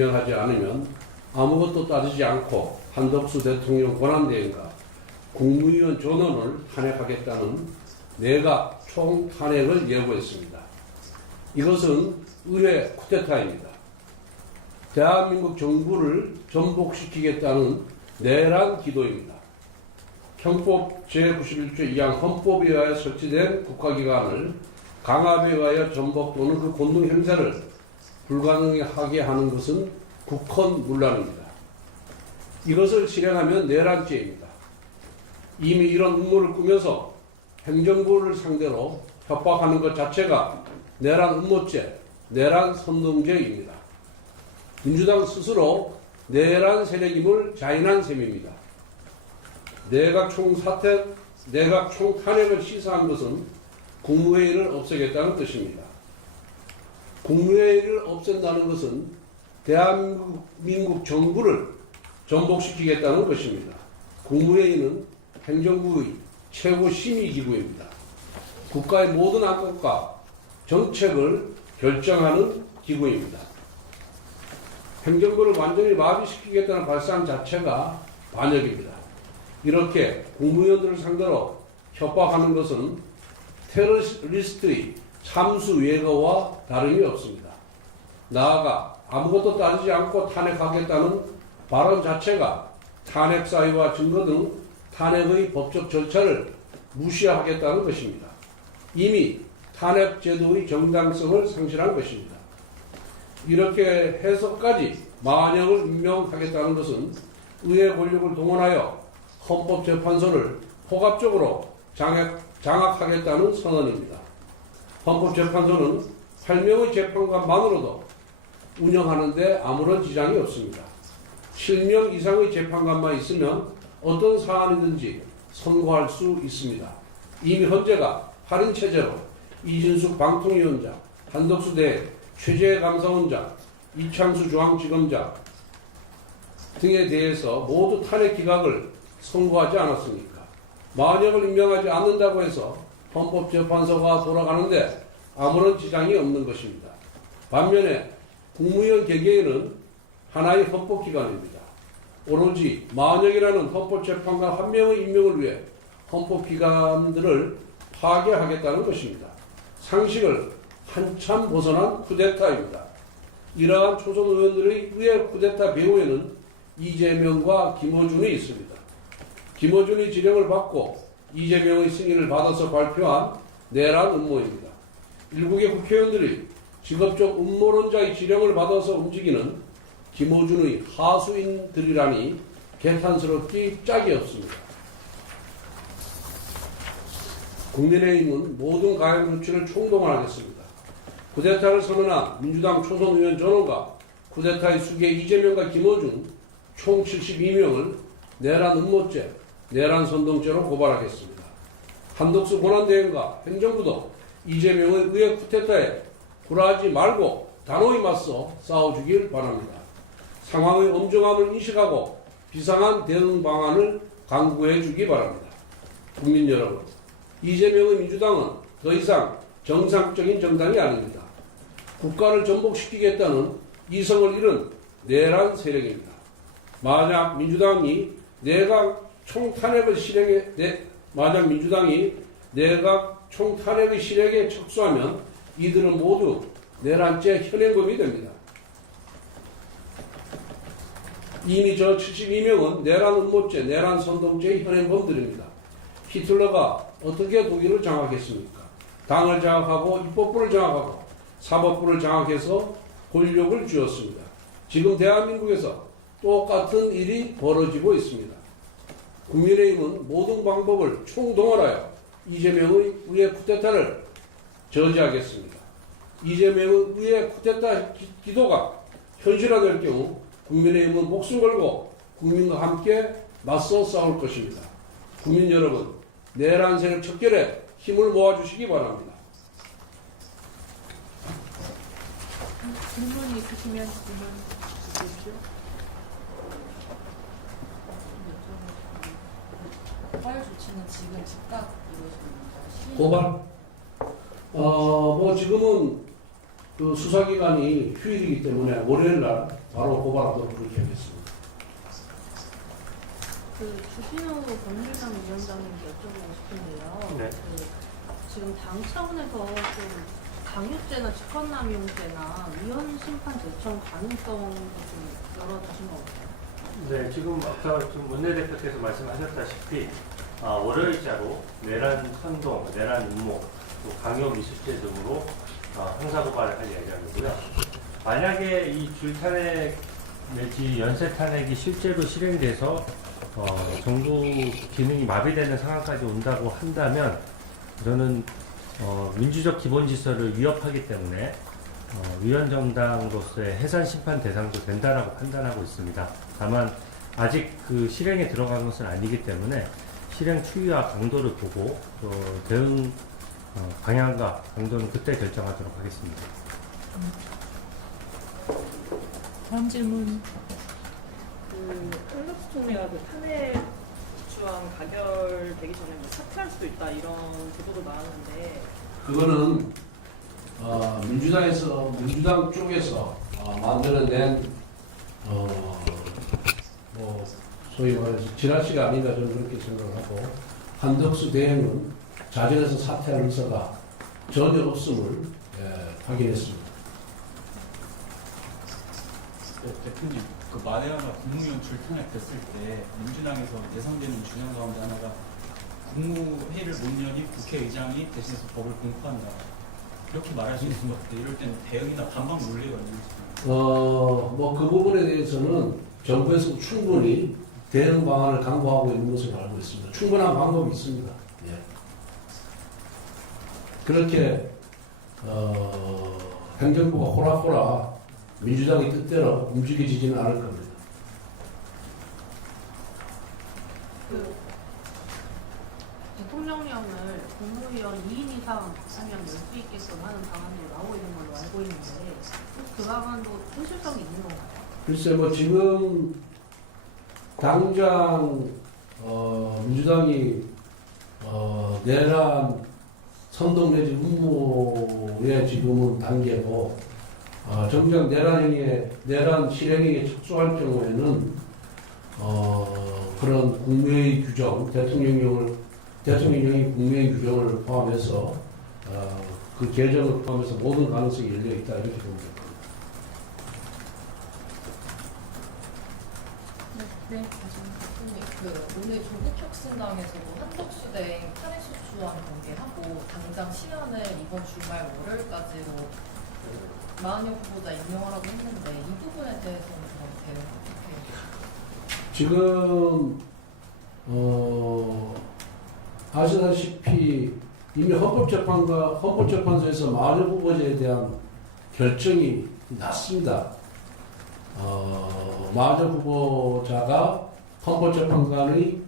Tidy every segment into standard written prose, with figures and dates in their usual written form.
임명하지 않으면 아무것도 따지지 않고 한덕수 대통령 권한대행과 국무위원 전원을 탄핵하겠다는 내각 총탄핵을 예고했습니다. 이것은 의회 쿠데타입니다. 대한민국 정부를 전복시키겠다는 내란 기도입니다. 형법 제91조 2항 헌법에 의하여 설치된 국가기관을 강압에 의하여 전복 또는 그 권능 행사를 불가능하게 하는 것은 국헌문란입니다. 이것을 실행하면 내란죄입니다. 이미 이런 음모를 꾸며서 행정부를 상대로 협박하는 것 자체가 내란 음모죄, 내란 선동죄입니다. 민주당 스스로 내란 세력임을 자인한 셈입니다. 내각 총탄핵을 시사한 것은 국무회의를 없애겠다는 뜻입니다. 국무회의를 없앤다는 것은 대한민국 정부를 전복시키겠다는 것입니다. 국무회의는 행정부의 최고 심의기구입니다. 국가의 모든 안건과 정책을 결정하는 기구입니다. 행정부를 완전히 마비시키겠다는 발상 자체가 반역입니다. 이렇게 국무위원들을 상대로 협박하는 것은 테러리스트의 참수 외거와 다름이 없습니다. 나아가 아무것도 따지지 않고 탄핵하겠다는 발언 자체가 탄핵 사유와 증거 등 탄핵의 법적 절차를 무시하겠다는 것입니다. 이미 탄핵 제도의 정당성을 상실한 것입니다. 이렇게 해서까지 만역을 임명하겠다는 것은 의회 권력을 동원하여 헌법재판소를 포괄적으로 장악하겠다는 선언입니다. 헌법재판소는 8명의 재판관만으로도 운영하는데 아무런 지장이 없습니다. 7명 이상의 재판관만 있으면 어떤 사안이든지 선고할 수 있습니다. 이미 헌재가 8인 체제로 이진숙 방통위원장, 한덕수 최재해 감사원장, 이창수 중앙지검장 등에 대해서 모두 탄핵 기각을 선고하지 않았습니까? 만역을 임명하지 않는다고 해서 헌법재판소가 돌아가는데 아무런 지장이 없는 것입니다. 반면에 국무위원 개개인은 하나의 헌법기관입니다. 오로지 만역이라는 헌법재판관 한 명의 임명을 위해 헌법기관들을 파괴하겠다는 것입니다. 상식을 한참 벗어난 쿠데타입니다. 이러한 초선 의원들의 의회 쿠데타 배후에는 이재명과 김어준이 있습니다. 김어준이 지령을 받고 이재명의 승인을 받아서 발표한 내란 음모입니다. 일국의 국회의원들이 직업적 음모론자의 지령을 받아서 움직이는 김어준의 하수인들이라니 개탄스럽기 짝이 없습니다. 국민의힘은 모든 가யம் 조치를 총동원하겠습니다. 쿠데타를 선언한 민주당 초선 의원 전원과 쿠데타의 수괴 이재명과 김어준 총 72명을 내란 음모죄, 내란 선동죄로 고발하겠습니다. 한덕수 권한대행과 행정부도 이재명의 의회 쿠데타에 굴하지 말고 단호히 맞서 싸워주길 바랍니다. 상황의 엄중함을 인식하고 비상한 대응 방안을 강구해 주기 바랍니다. 국민 여러분, 이재명의 민주당은 더 이상 정상적인 정당이 아닙니다. 국가를 전복시키겠다는 이성을 잃은 내란 세력입니다. 만약 민주당이 내각 총탄핵의 실행에 착수하면 이들은 모두 내란죄 현행범이 됩니다. 이미 저 72명은 내란 음모죄, 내란 선동죄의 현행범들입니다. 히틀러가 어떻게 독일을 장악했습니까? 당을 장악하고 입법부를 장악하고 사법부를 장악해서 권력을 쥐었습니다. 지금 대한민국에서 똑같은 일이 벌어지고 있습니다. 국민의힘은 모든 방법을 총동원하여 이재명의 의회 쿠데타를 저지하겠습니다. 이재명의 의회 쿠데타 기도가 현실화될 경우 국민의힘은 목숨 걸고 국민과 함께 맞서 싸울 것입니다. 국민 여러분, 내란 세력 척결에 힘을 모아주시기 바랍니다. 질문이 있으시면 질문 주십시오. 고발 조치는 지금 즉각 이루어집니다. 고발? 지금은 그 수사기관이 휴일이기 때문에 월요일 날 바로 고발하도록 그렇게 하겠습니다. 그 주진우 법률상 위원장님께 여쭤보고 싶은데요. 네. 그 지금 당 차원에서 좀 강요죄나 직권남용죄나 위헌 심판 제청 가능성도 좀 열어두신 것 같아요. 네, 지금 아까 좀 원내대표께서 말씀하셨다시피 월요일자로 내란 선동, 내란 음모, 또 강요 미수죄 등으로 형사고발을 할 예정이고요. 만약에 이 줄탄핵 내지 연쇄탄핵이 실제로 실행돼서 정부 기능이 마비되는 상황까지 온다고 한다면 저는 민주적 기본 질서를 위협하기 때문에 위헌정당으로서의 해산 심판 대상도 된다라고 판단하고 있습니다. 다만 아직 그 실행에 들어간 것은 아니기 때문에 실행 추이와 강도를 보고 또 대응 방향과 강도는 그때 결정하도록 하겠습니다. 다음 질문. 그 한덕수 총리가 그 탄핵 주안 가결되기 전에 뭐 사퇴할 수도 있다 이런 제보도 나왔는데 그거는 민주당 쪽에서 만들어낸 뭐 소위 말해서 지라시가 아닌가 저는 그렇게 생각을 하고 한덕수 대행은 자진해서 사퇴할 의사가 전혀 없음을 확인했습니다. 네, 대표님, 그 마데아가 국무위원 출탄핵 됐을 때 민주당에서 예상되는 주장 가운데 하나가 국무회의를 못 여니 국회의장이 대신해서 법을 공포한다. 이렇게 말할 수 있을 것 같아요. 이럴 때는 대응이나 반박 논리가 있는지. 뭐 그 부분에 대해서는 정부에서 충분히 대응 방안을 강구하고 있는 것으로 알고 있습니다. 충분한 방법이 있습니다. 예. 그렇게 행정부가 호락호락 민주당의 뜻대로 움직여지지는 않을 겁니다. 그 대통령령을 국무위원 2인 이상 하면 열 수 있게끔 하는 방안도 나오고 있는 걸로 알고 있는데 그 방안도 현실성이 있는 건가요? 글쎄 뭐 지금 당장 민주당이 내란 선동 내지 음모의 지금은 단계고 정작 내란 실행에 착수할 경우에는 그런 국무회의 규정, 대통령령이 국무회의 규정을 포함해서 그 개정을 포함해서 모든 가능성이 열려 있다 이렇게 봅니다. 네. 대표님, 그 오늘 조국혁신당에서도 한덕수 대행 탄핵 소추안 공개하고 당장 시한을 이번 주말 월요일까지로 그 마은혁 후보자 임명하라고 했는데 이 부분에 대해서는 그럼 대응 어떻게 해요? 지금 아시다시피 이미 헌법재판소에서 마은혁 후보자에 대한 결정이 났습니다. 마은혁 후보자가 헌법재판관의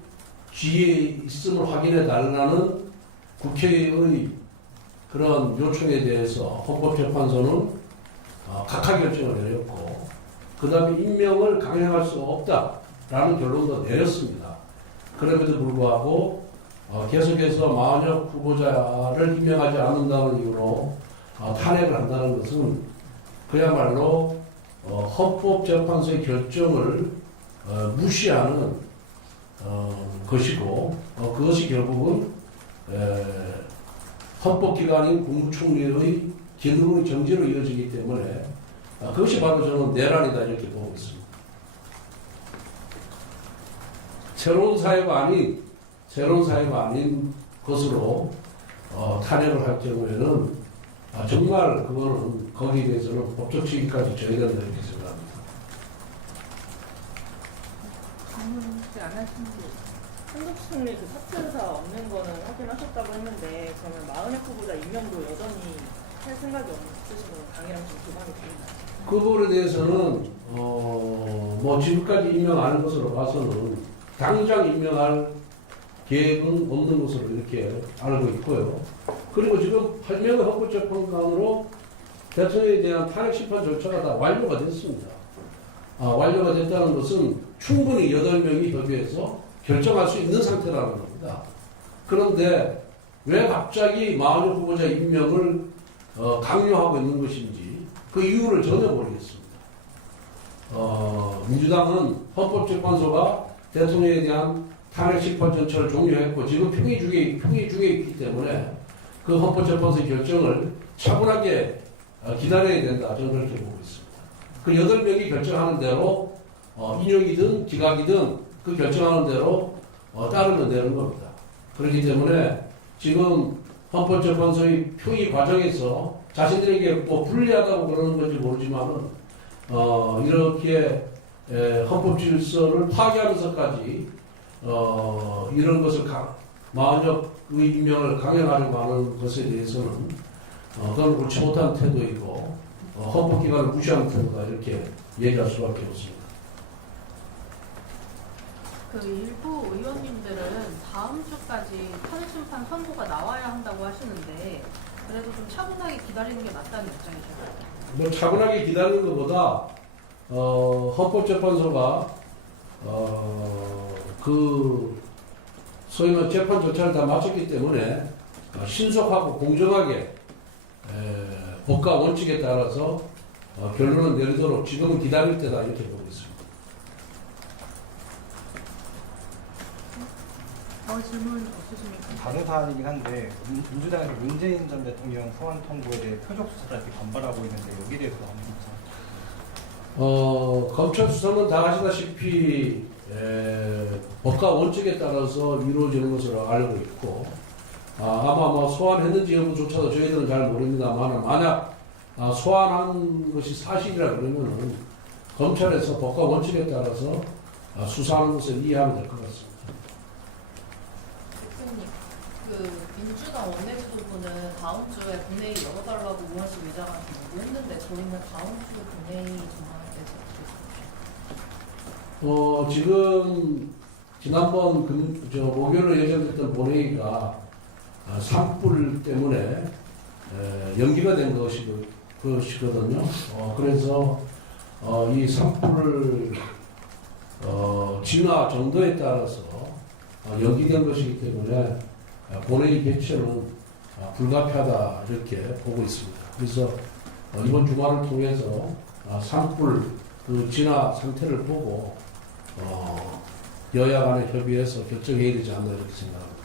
지위에 있음을 확인해 달라는 국회의 그런 요청에 대해서 헌법재판소는 각하 결정을 내렸고 그 다음에 임명을 강행할 수 없다라는 결론도 내렸습니다. 그럼에도 불구하고 계속해서 마은혁 후보자를 임명하지 않는다는 이유로 탄핵을 한다는 것은 그야말로 헌법재판소의 결정을 무시하는 것이고 그것이 결국은 헌법기관인 국무총리의 기능의 정지로 이어지기 때문에 그것이 바로 저는 내란이다 이렇게 보고 있습니다. 새로운 사회가 아닌 것으로 탄핵을 할 경우에는 정말 그거는 거기에 대해서는 법적 책임까지 져야 된다 이렇게 생각합니다. 질문 혹시 안 하시는 게 한덕수 총리 그 사퇴 의사 없는 거는 확인하셨다고 했는데 그러면 마은혁 후보자 임명도 여전히 할 생각이 없으시고 당이랑 좀 교감이 됩니다. 그 부분에 대해서는 뭐 지금까지 임명 안 한 것으로 봐서는 당장 임명할 계획은 없는 것으로 이렇게 알고 있고요. 그리고 지금 8명의 헌법재판관으로 대통령에 대한 탄핵 심판 절차가 다 완료가 됐습니다. 완료가 됐다는 것은 충분히 8명이 협의해서 결정할 수 있는 상태라는 겁니다. 그런데 왜 갑자기 마은혁 후보자 임명을 강요하고 있는 것인지 그 이유를 전혀 모르겠습니다. 민주당은 헌법재판소가 대통령에 대한 탄핵 심판 전철을 종료했고 지금 평의 중에 있기 때문에 그 헌법재판소의 결정을 차분하게 기다려야 된다. 저는 그렇게 보고 있습니다. 그 8명이 결정하는 대로 인용이든 기각이든 그 결정하는 대로 따르면 되는 겁니다. 그렇기 때문에 지금 헌법재판소의 평의 과정에서 자신들에게 뭐 불리하다고 그러는 건지 모르지만은 이렇게 헌법 질서를 파괴하면서까지 이런 것을 마흔역의 임명을 강행하려고 하는 것에 대해서는 그건 옳지 못한 태도이고 헌법기관을 무시하는 태도다 이렇게 얘기할 수밖에 없습니다. 그 일부 의원님들은 다음 주까지 탄핵심판 선고가 나와야 한다고 하시는데 그래도 좀 차분하게 기다리는 게 맞다는 입장이신가요? 뭐 차분하게 기다리는 것보다 헌법재판소가 그 소위 말해 재판 절차를 다 마쳤기 때문에 신속하고 공정하게 법과 원칙에 따라서 결론을 내리도록 지금은 기다릴 때다 이렇게 보고 있습니다. 질문 없으십니까? 다른 사안이긴 한데 민주당에서 문재인 전 대통령 소환 통보에 대해 표적 수사를 이렇게 반발하고 있는데 여기에 대해서 아무튼 검찰 수사는 다 아시다시피 법과 원칙에 따라서 이루어지는 것으로 알고 있고 아마 소환했는지 여부조차도 저희들은 잘 모릅니다만 만약 소환한 것이 사실이라 그러면은 검찰에서 법과 원칙에 따라서 수사하는 것을 이해하면 될 것 같습니다. 대표님, 그 민주당 원내지도부는 다음 주에 본회의 열어달라고 우원식 의장한테 요구했는데 저희는 다음 주 본회의 전망에 대해서 어떻게 생각하세요? 지금 지난번 목요일로 예정됐던 본회의가 산불 때문에 연기가 된 것이거든요. 그래서 이 산불 진화 정도에 따라서 연기된 것이기 때문에 본회의 개최는 불가피하다 이렇게 보고 있습니다. 그래서 이번 주말을 통해서 산불 그 진화 상태를 보고 여야 간에 협의해서 결정해야 되지 않나 이렇게 생각합니다.